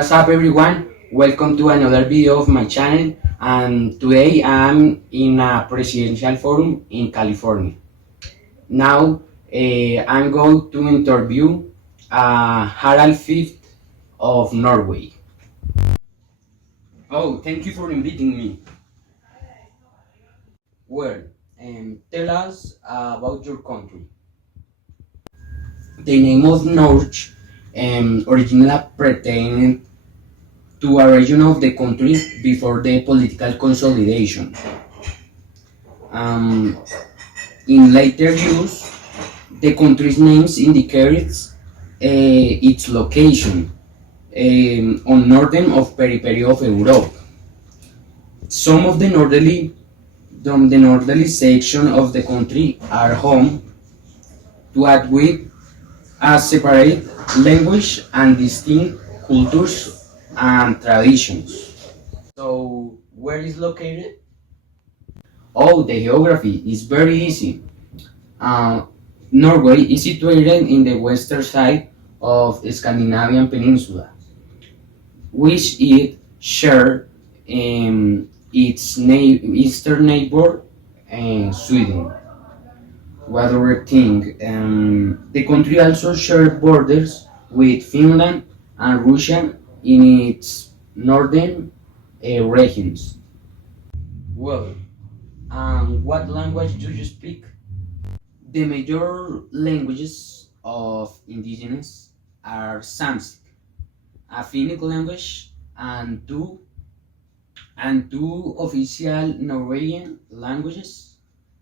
What's up everyone? Welcome to another video of my channel, and today I'm in a presidential forum in California. Now I'm going to interview Harald V of Norway. Oh, thank you for inviting me. Well, tell us about your country. The name of Norway originally pertained to a region of the country before the political consolidation. Um, in later use, the country's names indicates its location on northern of periphery of Europe. Some of the northerly section of the country are home to add with a separate language and distinct cultures and traditions. So, where is located? Oh, the geography is very easy. Uh, Norway is situated in the western side of the Scandinavian peninsula, which it shares eastern neighbor, Sweden. What other thing? The country also shares borders with Finland and Russia in its northern regions. Well, what language do you speak? The major languages of indigenous are Sanskrit, a Finnic language, and two official Norwegian languages,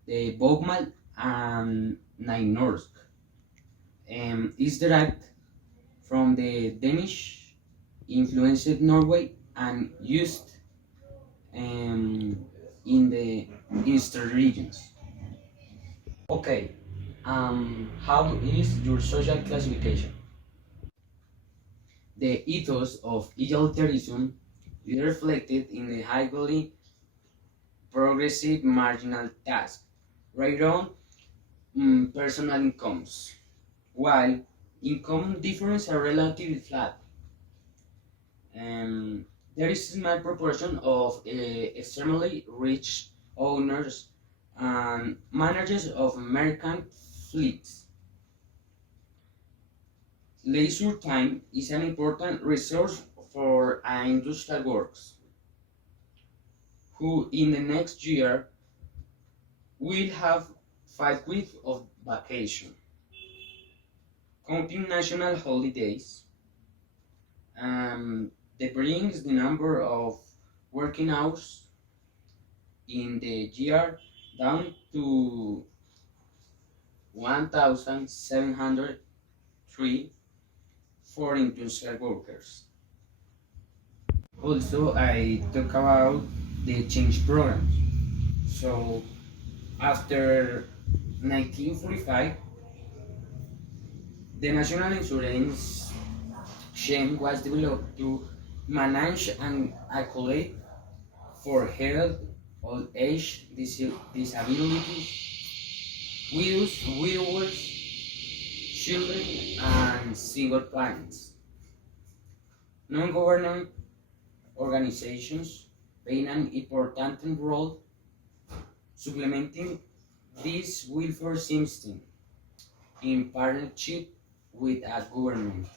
the Bokmal and Nynorsk. Is derived from the Danish influenced Norway and used in the eastern regions. Okay, how is your social classification? The ethos of egalitarianism is reflected in the highly progressive marginal tax rate on personal incomes, while income differences are relatively flat. Um, there is a small proportion of extremely rich owners and managers of American fleets. Leisure time is an important resource for industrial workers, who in the next year will have 5 weeks of vacation. Counting national holidays, that brings the number of working hours in the year down to 1,703 for industrial workers. Also, I talk about the change programs. So, after 1945, the national insurance scheme was developed to manage and accolade for health, old age, disabilities, widowers, children, and single parents. Non-government organizations play an important role supplementing this welfare system in partnership with a government.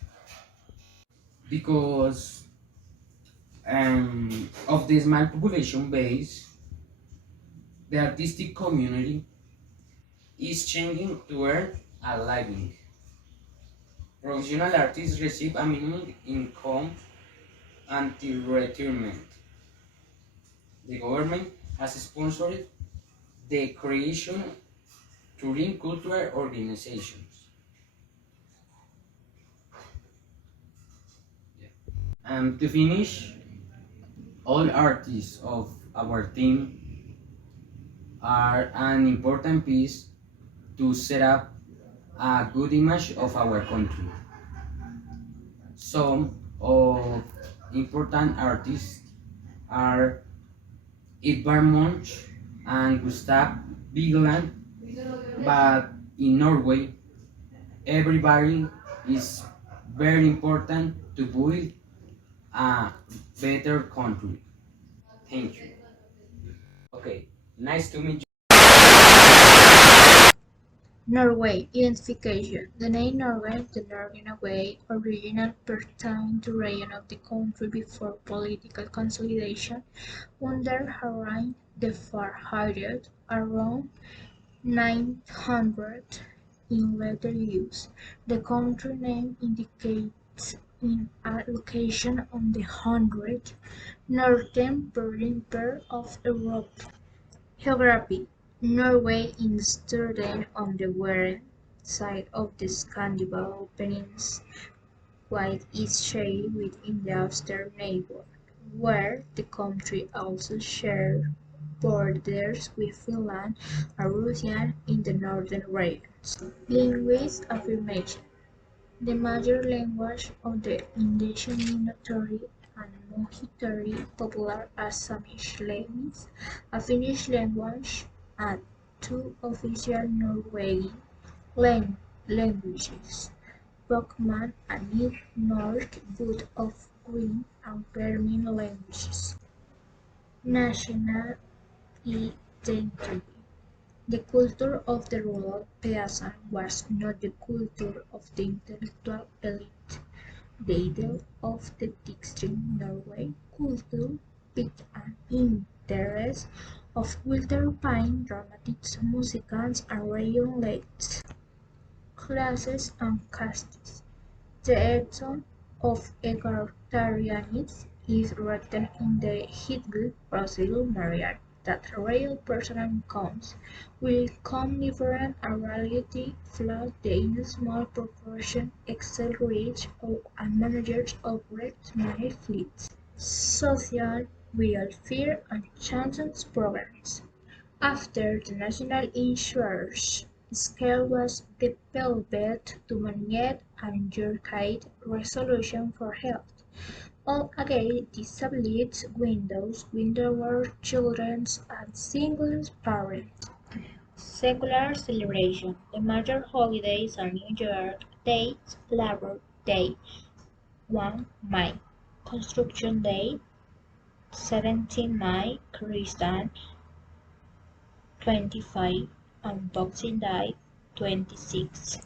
Because of the small population base, the artistic community is changing to earn a living. Professional artists receive a minimum income until retirement. The government has sponsored the creation of touring cultural organizations. And to finish, all artists of our team are an important piece to set up a good image of our country. Some of important artists are Edvard Munch and Gustav Vigeland, but in Norway, everybody is very important to build a better country. Thank you. Okay, nice to meet you. Norway identification. The name Norway, the Norway originally pertained to region of the country before political consolidation under Harald the Fair-haired around 900. In later use, the country name indicates in a location on the 100 northern perimeter of Europe. Geography: Norway is situated on the western side of the Scandinavian peninsula, while it is shared with its eastern neighbour, where the country also shares borders with Finland and Russia in the northern regions. Linguist affirmation: the major language of the indigenous minority and Mohitari popular as Samish language, a Finnish language, and two official Norwegian languages, Bokman and North, both of Green and Permian languages. National identity: the culture of the rural peasant was not the culture of the intellectual elite. The idea of the distinct Norway culture piqued an interest of European dramatists, musicians, and region elites, classes and castes. The essence of egalitarianism is written in the Hegel procedure that real personal incomes will come different and reality flaws in small proportion excel rich and managers operate many fleets. Social welfare and chances programs. After the national insurance scale was developed to manage and educate resolution for health, all again disabilities, widower children, and single parents. Secular celebration: the major holidays are New Year Day, Labor Day, 1 May, Construction Day, 17 May, Christian 25, and Boxing Day 26.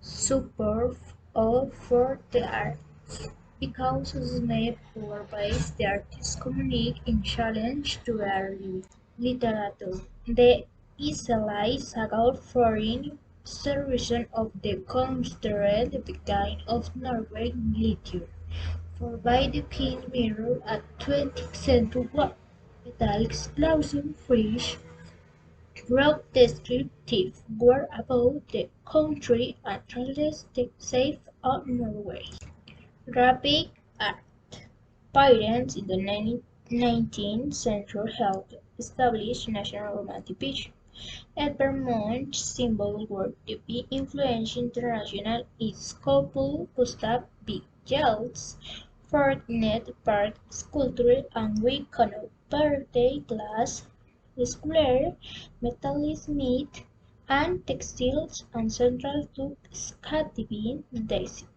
Support all for the arts. Because Snape overlays the artist's communique in challenge to early literature. The Islay saga foreign celebration of the considered beginning of Norwegian literature. For by the King Mirror at 20th century work. Metallic explosion Frisch wrote descriptive work about the country and translated the safe of Norway. Graphic art. Parents in the 19th century helped establish national romantic picture. At Vermont, symbol work to be influential international is couple Gustav B. Jelt's Fortnite Park sculpture and Wickenow birthday glass square, metalsmith, and textiles and central to Scandinavian design.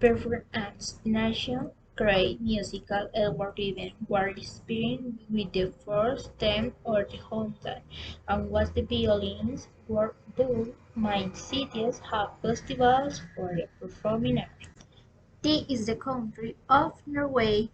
Performance National Great musical award event were inspired with the first theme or the hometown, and was the violins were both main cities have festivals for the performing arts. This is the country of Norway.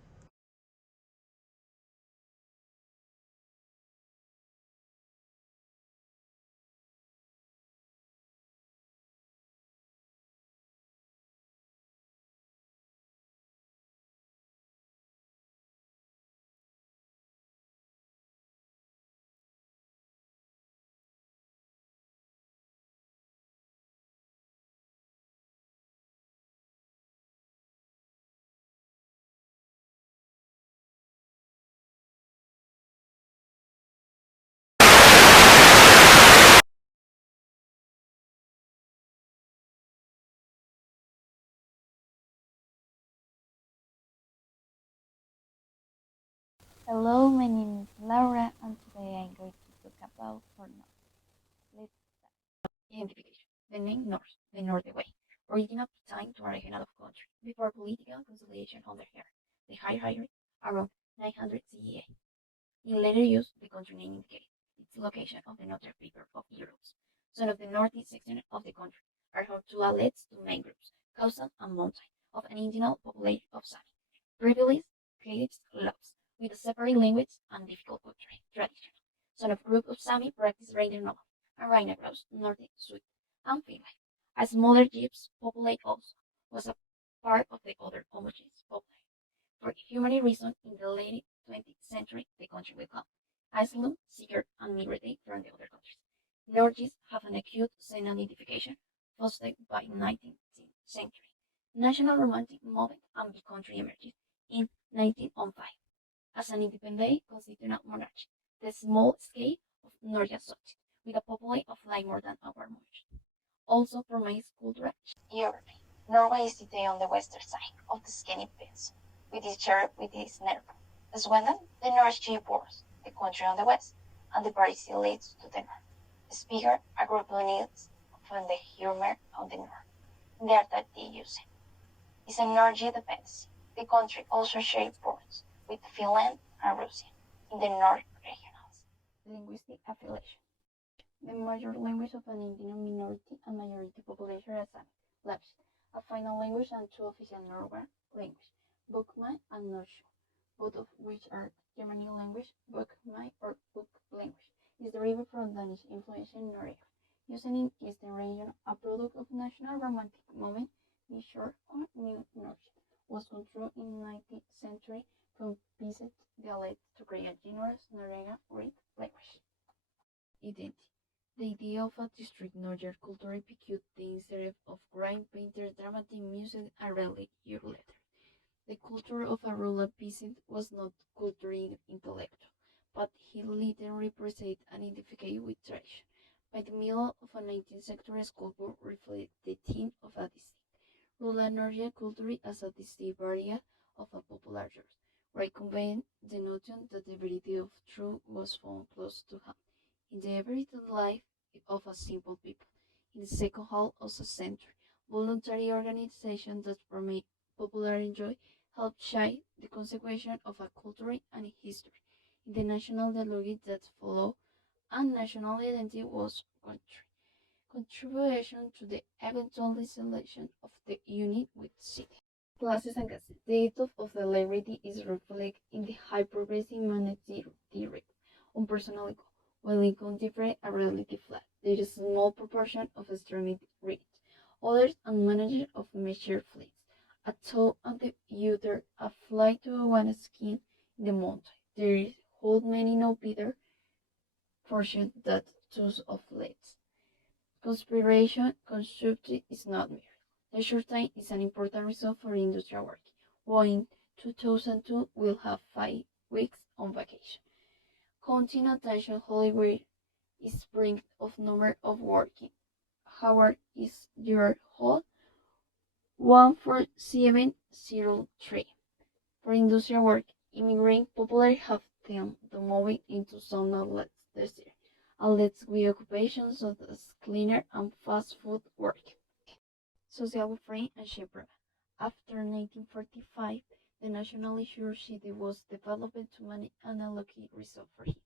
Hello, my name is Laura, and today I'm going to talk about Norway. Let's start. Identification. The name North, the Norway, originally assigned to a region of country before political consolidation under her. the country name indicates, its location of the northern paper of Europe. Some of the northeast section of the country are home to at least two main groups, coastal and mountain, of an indigenous population of Sami. Privileged creatives laws, with a separate language and difficult cultural tradition. Some of group of Sami practice radio nomad and rain across northern Sweden and Finland. A smaller gypsy population also was a part of the other homogeneous population. For human reasons, in the late 20th century, the country became asylum seeker and migrated from the other countries. Norges have an acute sense identification fostered by 19th century national romantic movement and the country emerged in 1905 as an independent constitutional monarchy. The small scale of Norwegian society, with a population of like more than our much, also promotes cultural Europe. Norway is situated on the western side of the Scandinavian peninsula, with its share with its neighbor, Sweden, the North Sea borders the country on the west, and the Baltic Sea leads to the north. Speaker a group of units from the humor on the north. The Arctic use is an energy dependency. The country also shares borders with Finland and Russia in the north regions. Linguistic affiliation. The major language of an Indian minority and majority population are Sami, Lapsi, a final language and two official Norwegian languages, Bokmål and Norsk, both of which are Germanic language. Bokmål or Bok language is derived from Danish influence in Norway, used in eastern region, a product of national romantic movement. The short or New Norse was controlled in 19th century from peasant dialects to create a generous Norwegian Greek language. Identity. The idea of a district Northern culture piqued the interest of grand painters, dramatic music, and religious letters. The culture of a rural peasant was not culturally intellectual, but he literally presented and identified with tradition. By the middle of the 19th century, sculpture reflected the theme of a distinct rural Norwegian culture as a distinct variant of a popular church, where conveying the notion that the variety of truth was found close to hand in the everyday life of a simple people. In the second half of the century, voluntary organizations that promote popular enjoy helped shape the consequence of a culture and history. In the national dialogue that followed, and national identity was contribution to the eventual dissolution of the unit with city. Classes and castes. The ethos of the liberty is reflected in the high progressive monetary rate on personal income, while income differs are relatively flat. There is a small proportion of extremely rich, others unmanaged of measured fleets. A toll on the user, a flight to one skin in the mountain. There is hold many no better fortune that those of late. Conspiration constructed is not mere. Leisure time is an important result for industrial work, who in 2002 will have 5 weeks on vacation. Counting attention Hollywood is bring of number of working. Howard is your whole 14703. For industrial work, immigrant popular have tend to move into some outlets this year. Outlets with occupations such as cleaner and fast food work. Social free and cheap private. After 1945, the National Insurance City was developed to manage and allocate resources for it.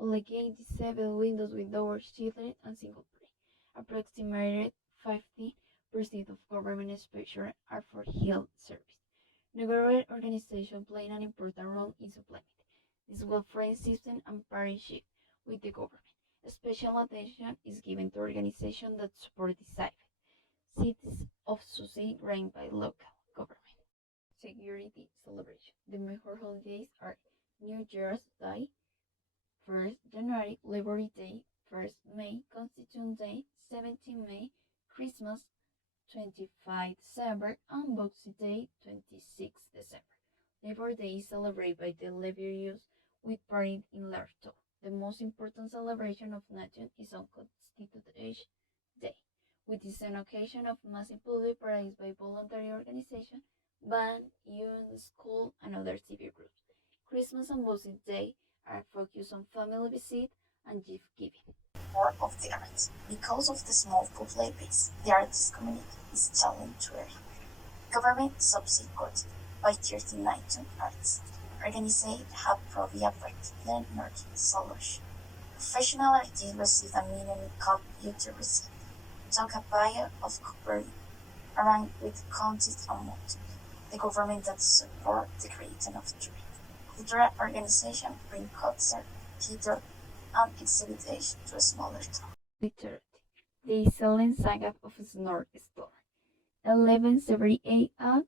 Allocate disabled windows with doors, children, and single play. Approximately 50% of government expenditures are for health service. The government organization playing an important role in supplementing this welfare system and partnership with the government. Special attention is given to organizations that support disabled cities of society run by local government. Security celebration. The major holidays are New Year's Day, 1st January, Labor Day, 1st May, Constitution Day, 17 May, Christmas, 25 December, and Boxing Day, 26 December. Labor Day is celebrated by the laborers with parade in large town. The most important celebration of nation is on Constitution Day, which is an occasion of massive public parades by voluntary organizations, band, youth, school, and other civic groups. Christmas and Boxing Day are focused on family visit and gift giving. More of the arts. Because of the small public base, the artist community is challenged to earn government subsidy by 39 artists. organized have proved a particular energy solution. Professional artists receive a minimum computer receipt, talk a buyer of copyright around with counties amount. The government that support the creation of trade. Cultural organizations bring concert, theater, and exhibitions to a smaller town. Literally, the excellent saga of Snort Explorer, 1178 and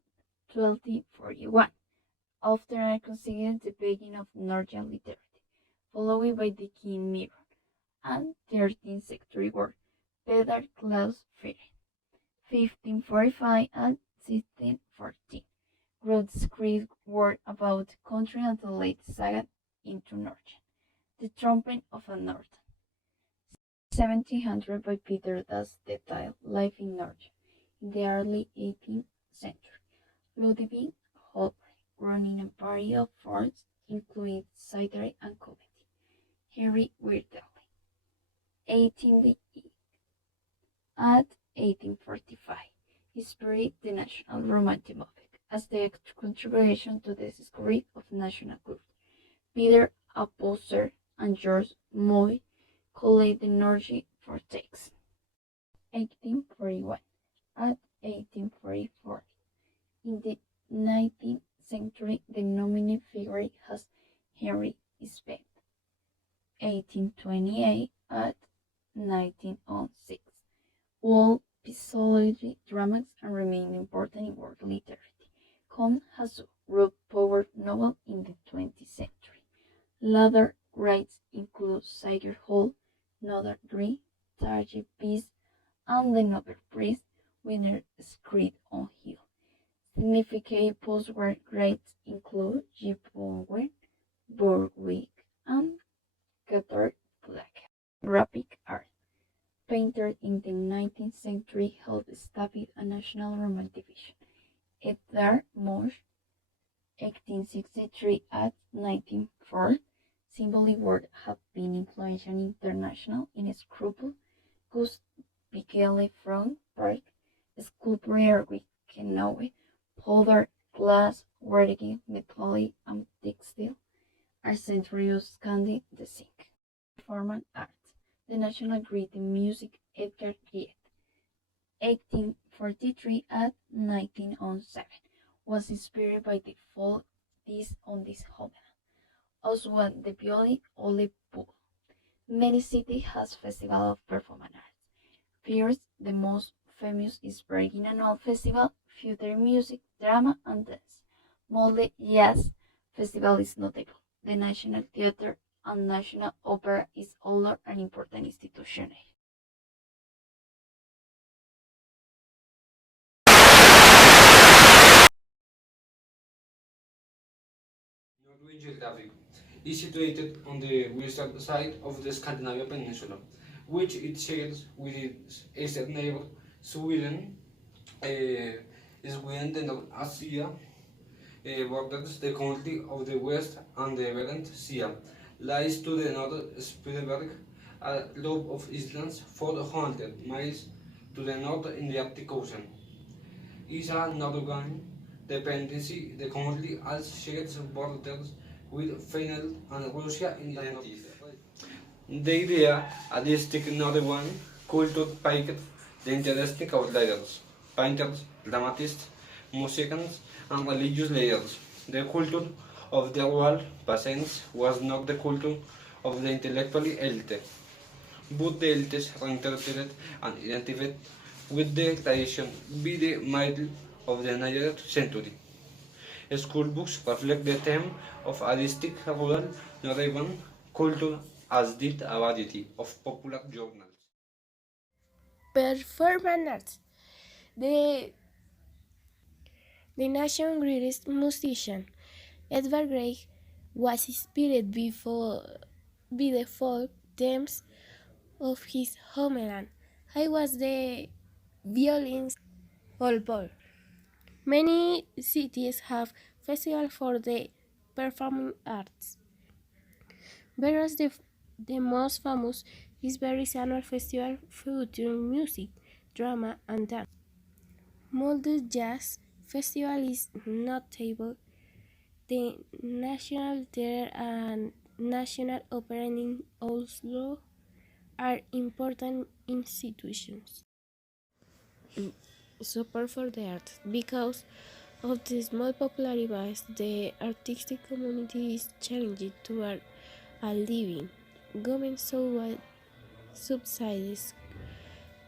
1241, after I considered the beginning of Northern literature, followed by the King Mirror, and 13th century work, Peter Klaus Frieden, 1545 and 1614, wrote script work about country and the late saga into Northern, The Trumpet of a North, 1700 by Peter Das detailed life in Norway in the early 18th century. Ludwig Holberg, running a party of forts, including cider and comedy. Henry Weirdly, 18 at 1845, inspired the national romantic movement as the contribution to the discovery of national culture. Peter Apolzer and George Moy called the Norway for text. 1841 at 1844. In the 19th century, the nominee figure has Henry Spence, 1828 at 1906. All psychology dramas and remain important in world literature. Con has wrote power novel in the 20th century. Later writes include Cider Hall, Another Green, Target Peace, and The Nobel Prize winner Script on Hill. Significant post-war greats include J. Bowen, Borwick, and Qatar Black. Graphic art. Painter in the 19th century helped establish a national romantic vision. Edvard Munch, 1863 at 1904, symbolic work have been influential international in Scrupule, Gus Bigele from Park, Sculpture with Kenowe, powder, glass, working, metallic, and textile, are centuries candy the sink. Performance arts. The National Grid in Music Edgar Grieg, 1843 at 1907, was inspired by the folk this on this homeland. As well, the Violi Ole Bull. Many cities has festival of performance arts. First, the most famous is Bergen Annual Festival, featuring music, drama, and dance. Molde Jazz Festival is notable. The National Theatre and National Opera is older and important institutions. Norway geography is situated on the western side of the Scandinavian peninsula, which it shares with its eastern neighbor Sweden. Sweden, the North Asia borders the country of the west, and the Barents Sea lies to the north. Spielberg, a group of islands 400 miles to the north in the Arctic Ocean, is a Norwegian dependency. The country also shares borders with Finland and Russia in the north. The idea artistic Norwegian culture piqued the interest of outsiders, painters, dramatists, musicians, and religious leaders. The culture of the rural peasants was not the culture of the intellectual elite, but the elites reinterpreted and identified with the tradition by the middle of the 19th century. School books reflect the theme of artistic rural Norwegian culture, as did a variety of popular journals. Performance arts. The, the nation's greatest musician, Edvard Grieg, was inspired by the folk themes of his homeland. I was the violins Volleyball. Many cities have festivals for the performing arts. Whereas the most famous is Berry's annual festival featuring music, drama, and dance. Molde Jazz Festival is notable The National Theatre and National Opera in Oslo are important institutions. Support for the arts. Because of the small popularity base, the artistic community is challenged toward a living. Government subsidies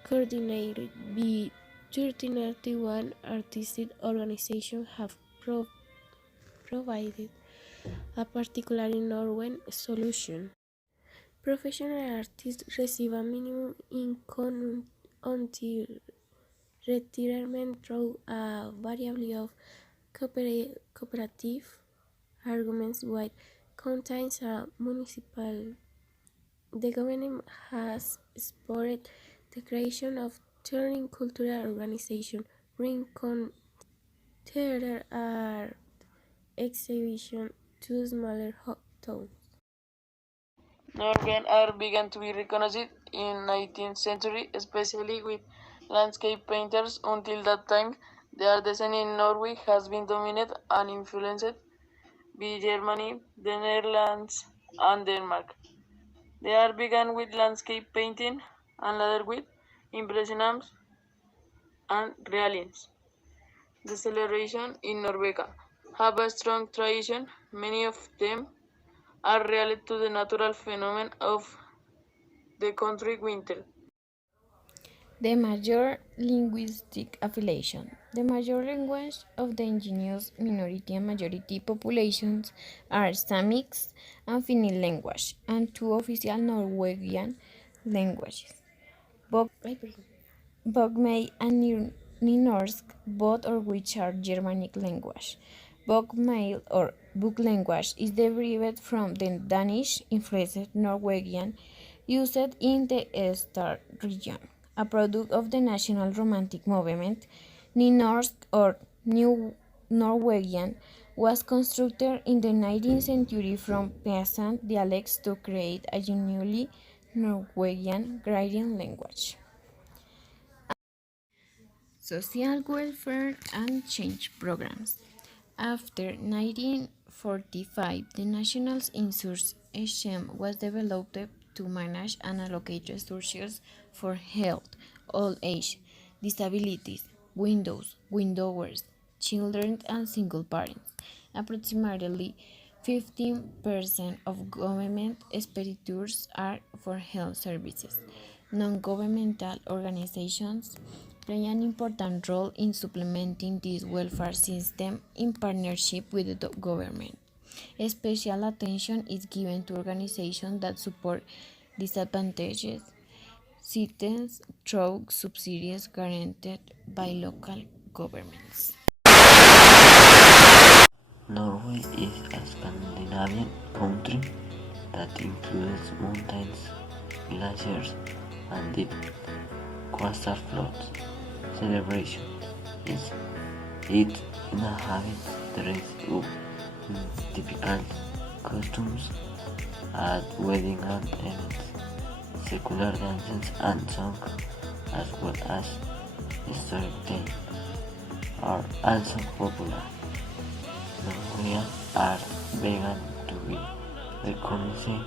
coordinated by 1391 artistic organizations have provided a particularly Norway solution. Professional artists receive a minimum income until retirement through a variety of cooperative arguments which contains a municipal. The government has supported the creation of 13 cultural organizations, bring theater art exhibition to smaller towns. Northern art began to be recognized in 19th century, especially with landscape painters. Until that time, the art design in Norway has been dominated and influenced by Germany, the Netherlands, and Denmark. The art began with landscape painting and later with impressionism and realism. The celebration in Norway have a strong tradition. Many of them are related to the natural phenomenon of the country winter. The major linguistic affiliation. The major language of the indigenous minority and majority populations are Samics and Finnish language, and two official Norwegian languages, Bokmål and Nynorsk, both of which are Germanic language. Bokmål or book language is derived from the Danish-influenced Norwegian used in the Østern region, a product of the national romantic movement. Nynorsk or New Norwegian was constructed in the 19th century from peasant dialects to create a genuinely Norwegian writing language. Social welfare and change programs. After 1945, the National Insurance Scheme was developed to manage and allocate resources for health, old age, disabilities, widowers, children, and single parents. Approximately 15% of government expenditures are for health services. Non-governmental organizations play an important role in supplementing this welfare system in partnership with the government. Special attention is given to organizations that support disadvantaged citizens through subsidies guaranteed by local governments. Norway is a Scandinavian country that includes mountains, glaciers, and deep coastal floats. Celebration is it inhabits dress up in typical costumes at weddings and events. Secular dances and songs, as well as historic tales, are also popular. Norwegian art began to be recognized in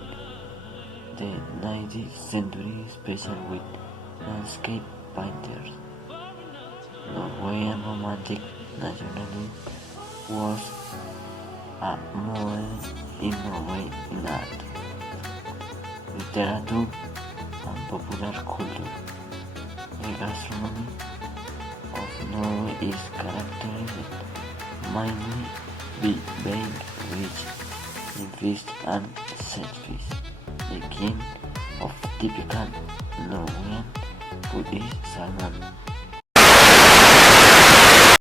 the 19th century, especially with landscape painters. Norwegian romantic nationalism was a model in Norway in art, literature, and popular culture. The gastronomy of Norway is characterized mainly by being rich in fish and shellfish. The king of typical Norwegian food is salmon.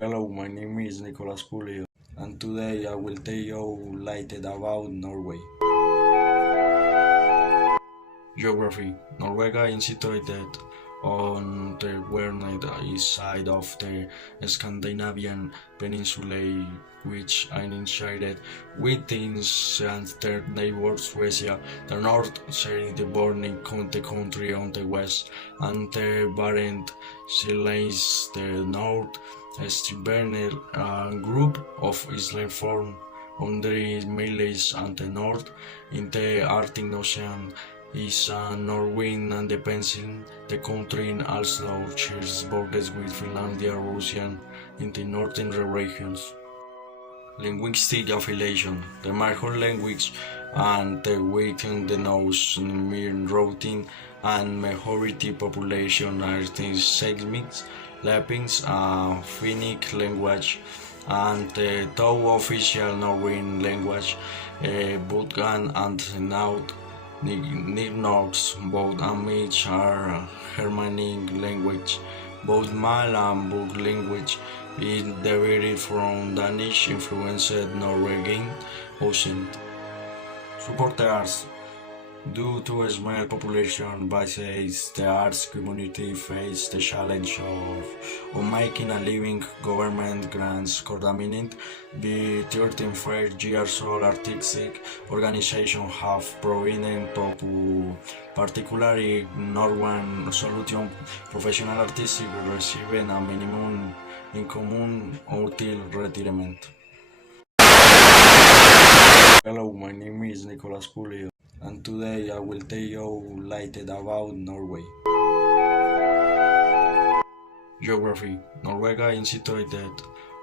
Hello, my name is Nicolas Pulido, and today I will tell you a little about Norway. Geography. Norway is situated on the western east side of the Scandinavian peninsula, which is shared with its third neighbor Suecia, the north sharing the bordering the country on the west, and the Barents Sea lies the north. Stibernel group of islands form on the Middle and the North. In the Arctic Ocean is Norway and the Peninsula. The country also shares borders with Finland, Russia, in the northern regions. Linguistic affiliation. The major language and the weighting denotes mean routing and majority population are the segments, Lapins, Finnic language, and the two official Norwegian language, Butgan and Naut. Nignox, both and Mitch are Germanic language. Both Mal and Bug language is derived from Danish influenced Norwegian accent. Supporters. Due to a small population basis, the arts community face the challenge of making a living. Government grants coordinated the 35 years old artistic organization have provided particularly Norwegian solution professional artists receiving a minimum income until retirement. Hello, my name is Nicolas Pulido, and today I will tell you a little about Norway. Geography. Norway is situated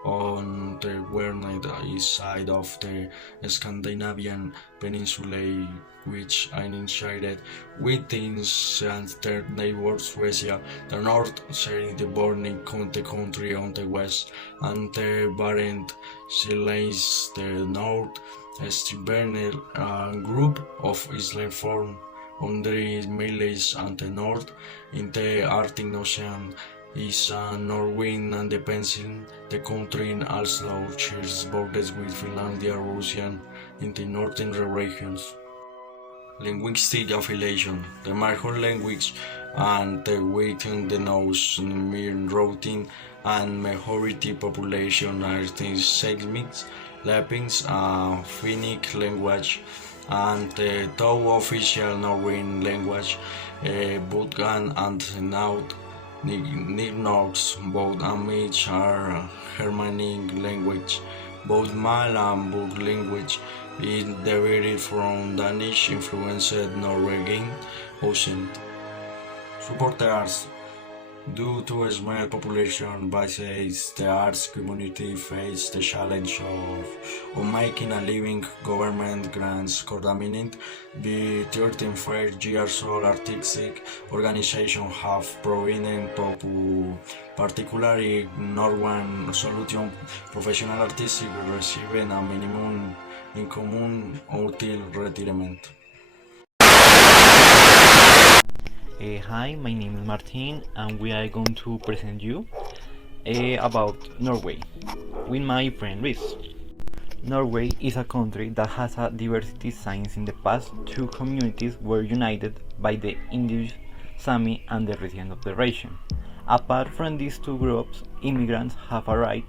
on the western east side of the Scandinavian peninsula, which is shared with their neighbor Sweden. The north sharing the border the country on the west, and the Barents Sea lies the north. Stibernel, a group of islands formed on the Middle and the North. In the Arctic Ocean is Norway and the Peninsula. The country also shares borders with Finland, Russia, in the northern regions. Linguistic affiliation. The major language and the weighting denotes mean routing and majority population are the segments, Lapins, Finnic language, and the two official Norwegian language, Butgan and Naut. Nignox, both and Mitch are Germanic language. Both Mal and Bug language is derived from Danish influenced Norwegian accent. Supporters. Due to a small population basis, the arts community face the challenge of making a living. Government grants coordinated the 35 years old artistic organization have provided particularly Norwegian solution professional artists receiving a minimum income until retirement. Hi, my name is Martin, and we are going to present you about Norway with my friend Luis. Norway is a country that has a diversity since in the past two communities were united by the Indians, Sami, and the residents of the region. Apart from these two groups, immigrants have arrived,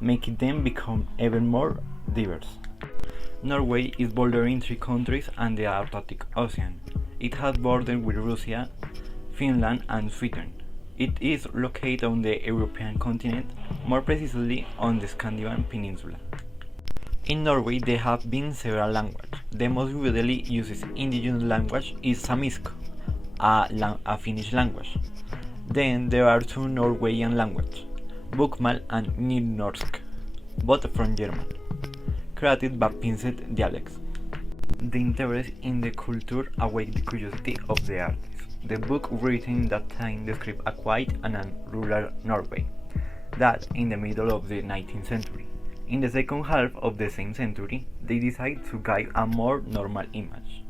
making them become even more diverse. Norway is bordering three countries and the Arctic Ocean. It has borders with Russia, Finland, and Sweden. It is located on the European continent, more precisely on the Scandinavian peninsula. In Norway there have been several languages. The most widely used indigenous language is Samisk, a Finnish language. Then there are two Norwegian languages, Bokmål and Nynorsk, both from German, created by Pinsett dialects. The interest in the culture awaked the curiosity of the artist. The book written in that time described a quiet and a rural Norway, that in the middle of the 19th century. In the second half of the same century, they decided to give a more normal image.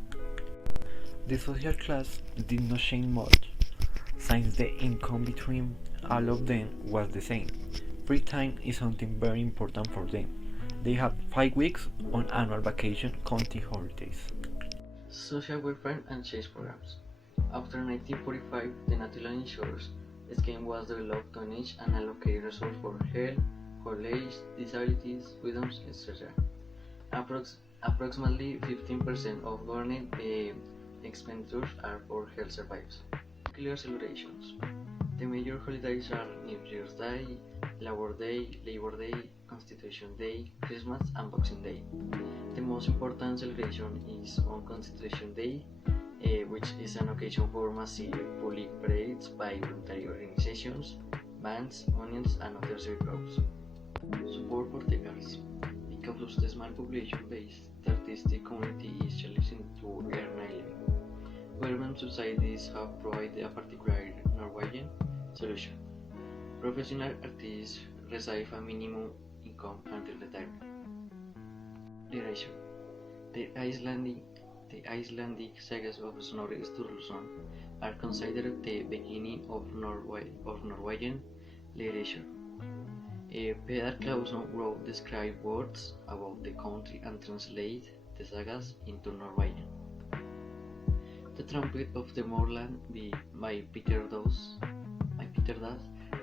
The social class did not change much, since the income between all of them was the same. Free time is something very important for them. They have 5 weeks on annual vacation counting holidays. Social welfare and change programs. After 1945, the National Insurance Scheme was developed to manage and allocate resources for health, college, disabilities, widows, etc. Approximately 15% of government expenditures are for health services. Clear celebrations. The major holidays are New Year's Day, Labor Day, Constitution Day, Christmas, and Boxing Day. The most important celebration is on Constitution Day, which is an occasion for massive public parades by voluntary organizations, bands, unions, and other civic groups. Support for the arts. Because of the small population base, the artistic community is challenging to earn a living. Government societies have provided a particular Norwegian solution. Professional artists receive a minimum income until retirement. Literature. The Icelandic sagas of Snorri Sturluson are considered the beginning of Norwegian literature. Peder Clauson wrote described words about the country and translated the sagas into Norwegian. The Trumpet of the Moorland by Peter Doss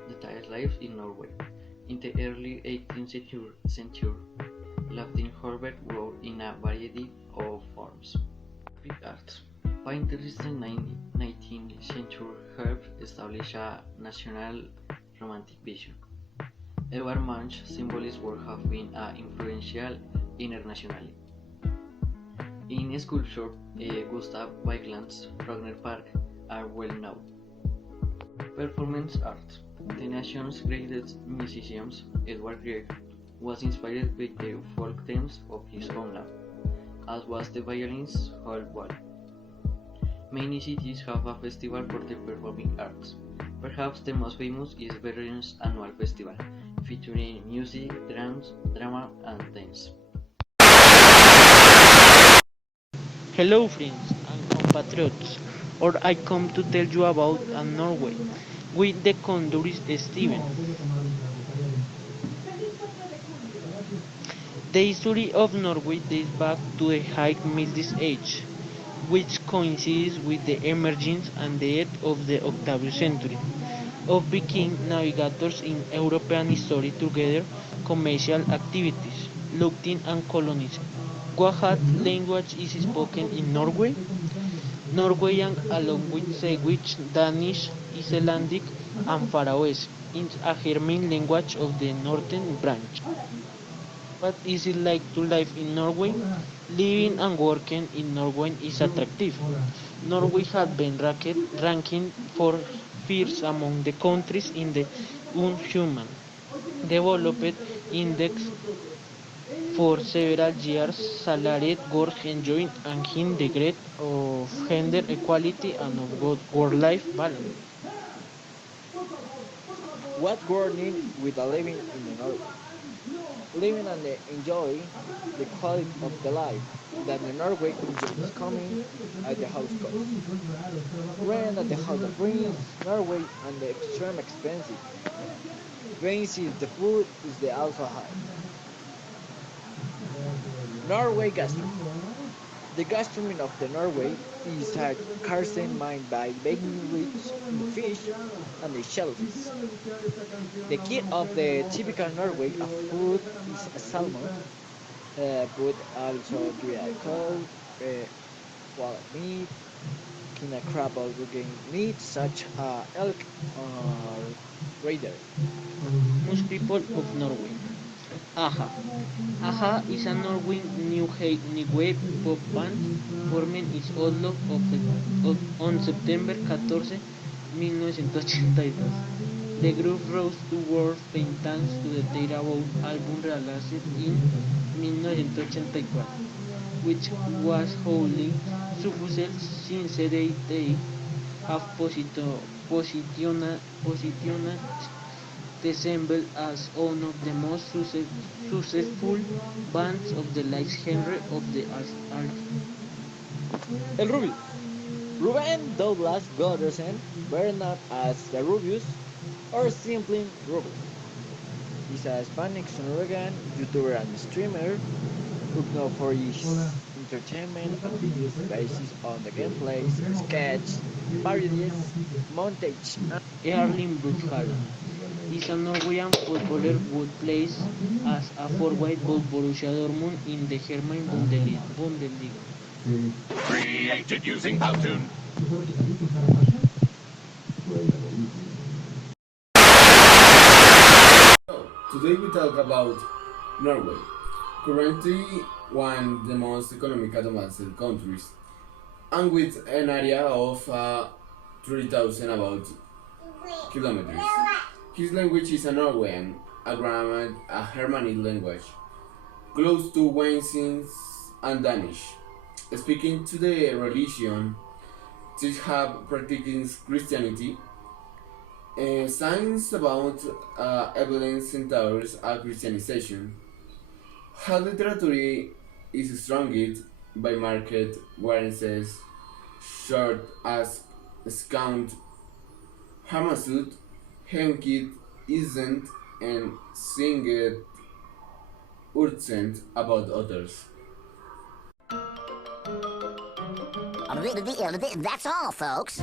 details life in Norway. In the early 18th century, Latin Herbert wrote in a variety of forms. Big art. Painters in the 19th century helped establish a national romantic vision. Edvard Munch's symbolist work have been influential internationally. In sculpture, Gustav Wickland's Frogner Park are well known. Performance art. The nation's greatest musicians, Edvard Grieg, was inspired by the folk themes of his homeland, as was the violinist Hall Wall. Many cities have a festival for the performing arts. Perhaps the most famous is Berlin's annual festival, featuring music, drama, and dance. Hello friends and compatriots, or I come to tell you about Norway, with the country's Steven. The history of Norway dates back to the High Middle Age, which coincides with the emergence and the end of the 8th century of Viking navigators in European history together commercial activities, looting and colonizing. What language is spoken in Norway? Norwegian along with Swedish, Danish, Icelandic and Faroese is a German language of the northern branch. What is it like to live in Norway? Living and working in Norway is attractive. Norway has been ranking for first among the countries in the Human Development Index for several years. Salaried work enjoying and in the grade of gender equality and of good work-life balance. What warning with a living in Norway? Living and enjoy the quality of the life that the Norway enjoys coming at the house cost. Rent at the house of dreams, Norway and the extreme expensive. Expensive the food is the also high. Norway gastronomy. The gastronomy of the Norway is a cuisine made by baking rich in the fish and the shellfish. The key of the typical Norway of food is a salmon, but also grilled cod, wild meat, kina crab or vegan meat such as elk or raider. Most people of Norway. Aha. Aha is a Norwegian new wave pop band formed in Oslo on September 14, 1982. The group rose to world fame thanks to the their album released in 1984, which was wholly successful since they have positioned the ensemble as one of the most successful bands of the live genre of the art. El Rubio. Ruben Douglas Goderson, better known as the Rubius or simply Ruben, is a Hispanic Norwegian YouTuber and streamer who known for his entertainment activities based on the gameplays, sketch, parodies, montage, and Erling Brut is a Norwegian footballer who plays as a forward for Borussia Dortmund in the German Bundesliga. Created using Powtoon. Today we talk about Norway, currently one of the most economic advanced countries, and with an area of 3,000 about kilometers. His language is a Norwegian, a grammar, a Germanic language, close to Wensins and Danish. Speaking to the religion, they have practicing Christianity. Signs about evidence centers a Christianization. How literature is stronged by market variances, short as Scout, Hamasut, Henkit, Isn't, and Singed Urgent about others. That's all, folks.